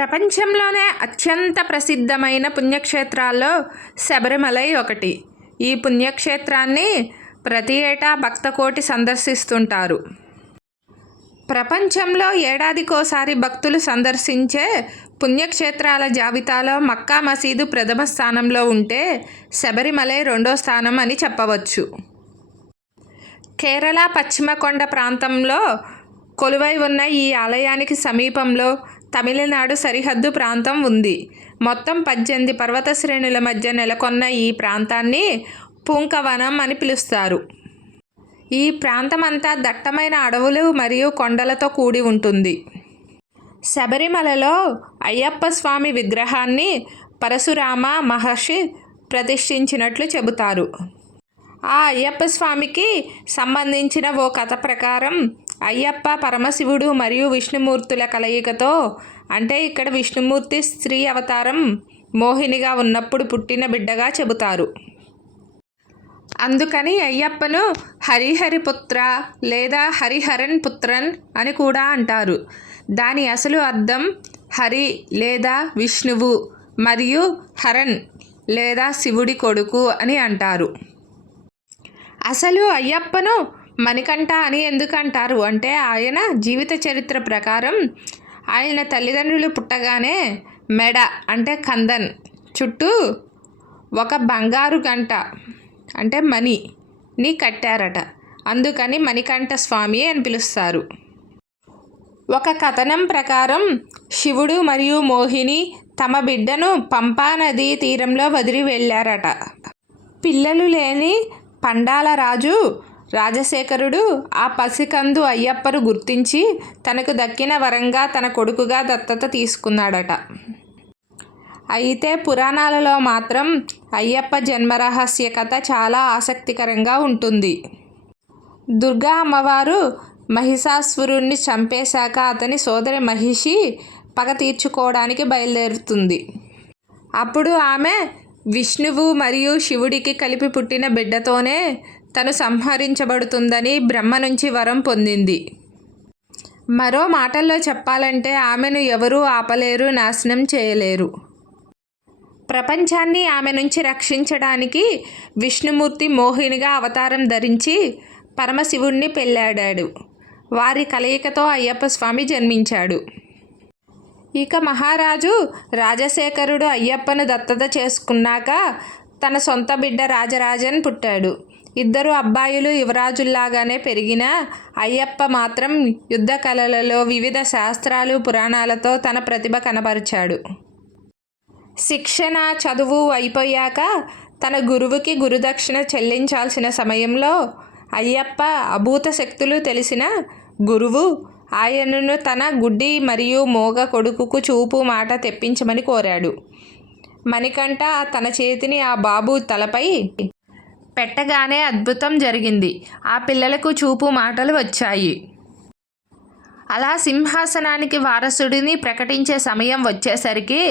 ప్రపంచంలోనే అత్యంత ప్రసిద్ధమైన పుణ్యక్షేత్రాల్లో శబరిమలై ఒకటి. ఈ పుణ్యక్షేత్రాన్ని ప్రతి ఏటా భక్తకోటి సందర్శిస్తుంటారు. ప్రపంచంలో ఏడాదికోసారి భక్తులు సందర్శించే పుణ్యక్షేత్రాల జాబితాలో మక్కా మసీదు ప్రథమ స్థానంలో ఉంటే శబరిమలై రెండో స్థానం అని చెప్పవచ్చు. కేరళ పశ్చిమ కొండ ప్రాంతంలో కొలువై ఉన్న ఈ ఆలయానికి సమీపంలో తమిళనాడు సరిహద్దు ప్రాంతం ఉంది. మొత్తం 18 పర్వత శ్రేణుల మధ్య నెలకొన్న ఈ ప్రాంతాన్ని పూంకవనం అని పిలుస్తారు. ఈ ప్రాంతమంతా దట్టమైన అడవులు మరియు కొండలతో కూడి ఉంటుంది. శబరిమలలో అయ్యప్ప స్వామి విగ్రహాన్ని పరశురామ మహర్షి ప్రతిష్ఠించినట్లు చెబుతారు. ఆ అయ్యప్ప స్వామికి సంబంధించిన ఓ కథ ప్రకారం అయ్యప్ప పరమశివుడు మరియు విష్ణుమూర్తుల కలయికతో, అంటే ఇక్కడ విష్ణుమూర్తి స్త్రీ అవతారం మోహినిగా ఉన్నప్పుడు పుట్టిన బిడ్డగా చెబుతారు. అందుకని అయ్యప్పను హరిహరిపుత్ర లేదా హరిహరన్ పుత్రన్ అని కూడా అంటారు. దాని అసలు అర్థం హరి లేదా విష్ణువు మరియు హరన్ లేదా శివుడి కొడుకు అని అంటారు. అసలు అయ్యప్పను మణికంఠ అని ఎందుకు అంటారు అంటే ఆయన జీవిత చరిత్ర ప్రకారం ఆయన తల్లిదండ్రులు పుట్టగానే మెడ అంటే కందన్ చుట్టూ ఒక బంగారు గంట అంటే మణిని కట్టారట. అందుకని మణికంఠ స్వామి అని పిలుస్తారు. ఒక కథనం ప్రకారం శివుడు మరియు మోహిని తమ బిడ్డను పంపా నదీ తీరంలో వదిలి వెళ్ళారట. పిల్లలు లేని పండాల రాజు రాజశేఖరుడు ఆ పసికందు అయ్యప్పను గుర్తించి తనకు దక్కిన వరంగా తన కొడుకుగా దత్తత తీసుకున్నాడట. అయితే పురాణాలలో మాత్రం అయ్యప్ప జన్మరహస్య కథ చాలా ఆసక్తికరంగా ఉంటుంది. దుర్గా అమ్మవారు మహిషాసురుణ్ణి చంపేశాక అతని సోదరి మహిషి పగ తీర్చుకోవడానికి బయలుదేరుతుంది. అప్పుడు ఆమె విష్ణువు మరియు శివుడికి కలిపి పుట్టిన బిడ్డతోనే తను సంహరించబడుతుందని బ్రహ్మ నుంచి వరం పొందింది. మరో మాటల్లో చెప్పాలంటే ఆమెను ఎవరూ ఆపలేరు, నాశనం చేయలేరు. ప్రపంచాన్ని ఆమె నుంచి రక్షించడానికి విష్ణుమూర్తి మోహినిగా అవతారం ధరించి పరమశివుణ్ణి పెళ్ళాడాడు. వారి కలయికతో అయ్యప్ప స్వామి జన్మించాడు. ఇక మహారాజు రాజశేఖరుడు అయ్యప్పను దత్తత చేసుకున్నాక తన సొంత బిడ్డ రాజరాజన్ పుట్టాడు. ఇద్దరు అబ్బాయిలు యువరాజుల్లాగానే పెరిగిన అయ్యప్ప మాత్రం యుద్ధ కళలలో వివిధ శాస్త్రాలు పురాణాలతో తన ప్రతిభ కనబరిచాడు. శిక్షణ చదువు అయిపోయాక తన గురువుకి గురుదక్షిణ చెల్లించాల్సిన సమయంలో అయ్యప్ప అభూత శక్తులు తెలిసిన గురువు ఆయనను తన గుడ్డి మరియు మోగ కొడుకుకు చూపు మాట తెప్పించమని కోరాడు. మణికంఠ తన చేతిని ఆ బాబు తలపై పెట్టగానే అద్భుతం జరిగింది. ఆ పిల్లలకు చూపు మాటలు వచ్చాయి. అలా సింహాసనానికి వారసుడిని ప్రకటించే సమయం వచ్చేసరికి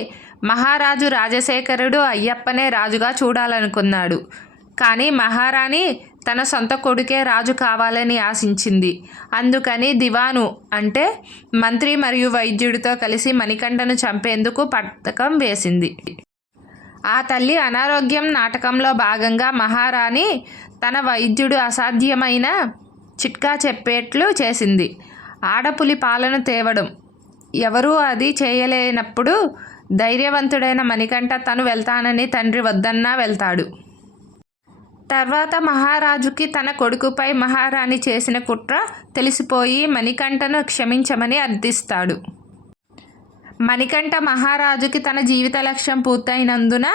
మహారాజు రాజశేఖరుడు అయ్యప్పనే రాజుగా చూడాలనుకున్నాడు. కానీ మహారాణి తన సొంత కొడుకే రాజు కావాలని ఆశించింది. అందుకని దివాను అంటే మంత్రి మరియు వైద్యుడితో కలిసి మణికంఠను చంపేందుకు పథకం వేసింది. ఆ తల్లి అనారోగ్యం నాటకంలో భాగంగా మహారాణి తన వైద్యుడు అసాధ్యమైన చిట్కా చెప్పేట్లు చేసింది. ఆడపులి పాలను తేవడం. ఎవరూ అది చేయలేనప్పుడు ధైర్యవంతుడైన మణికంఠ తను వెళ్తానని తండ్రి వద్దన్నా వెళ్తాడు. తర్వాత మహారాజుకి తన కొడుకుపై మహారాణి చేసిన కుట్ర తెలిసిపోయి మణికంఠను క్షమించమని అర్థిస్తాడు. మణికంఠ మహారాజుకి తన జీవిత లక్ష్యం పూర్తయినందున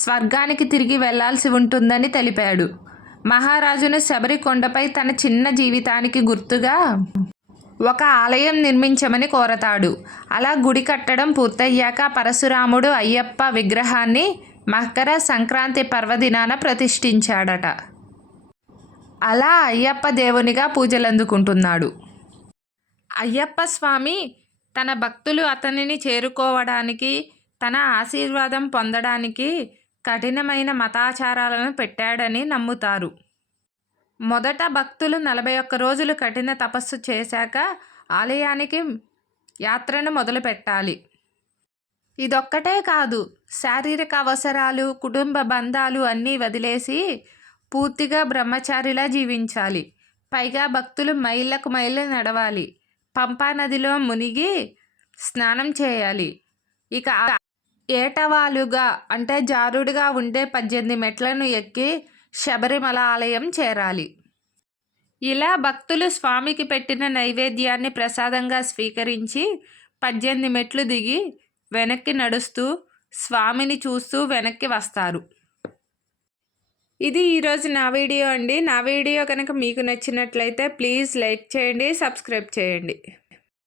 స్వర్గానికి తిరిగి వెళ్లాల్సి ఉంటుందని తెలిపాడు. మహారాజును శబరి కొండపై తన చిన్న జీవితానికి గుర్తుగా ఒక ఆలయం నిర్మించమని కోరతాడు. అలా గుడి కట్టడం పూర్తయ్యాక పరశురాముడు అయ్యప్ప విగ్రహాన్ని మకర సంక్రాంతి పర్వదినాన ప్రతిష్ఠించాడట. అలా అయ్యప్ప దేవునిగా పూజలందుకుంటున్నాడు. అయ్యప్ప స్వామి తన భక్తులు అతనిని చేరుకోవడానికి, తన ఆశీర్వాదం పొందడానికి కఠినమైన మతాచారాలను పెట్టాడని నమ్ముతారు. మొదట భక్తులు 41 రోజులు కఠిన తపస్సు చేశాక ఆలయానికి యాత్రను మొదలుపెట్టాలి. ఇదొక్కటే కాదు, శారీరక అవసరాలు, కుటుంబ బంధాలు అన్నీ వదిలేసి పూర్తిగా బ్రహ్మచారిలా జీవించాలి. పైగా భక్తులు మైళ్ళకు మైళ్ళు నడవాలి. పంపా నదిలో మునిగి స్నానం చేయాలి. ఇక ఏటవాలుగా అంటే జారుడుగా ఉండే 18 మెట్లను ఎక్కి శబరిమల ఆలయం చేరాలి. ఇలా భక్తులు స్వామికి పెట్టిన నైవేద్యాన్ని ప్రసాదంగా స్వీకరించి 18 మెట్లు దిగి వెనక్కి నడుస్తూ స్వామిని చూస్తూ వెనక్కి వస్తారు. ఇది ఈరోజు నా వీడియో అండి. నా వీడియో కనుక మీకు నచ్చినట్లయితే ప్లీజ్ లైక్ చేయండి, సబ్స్క్రైబ్ చేయండి.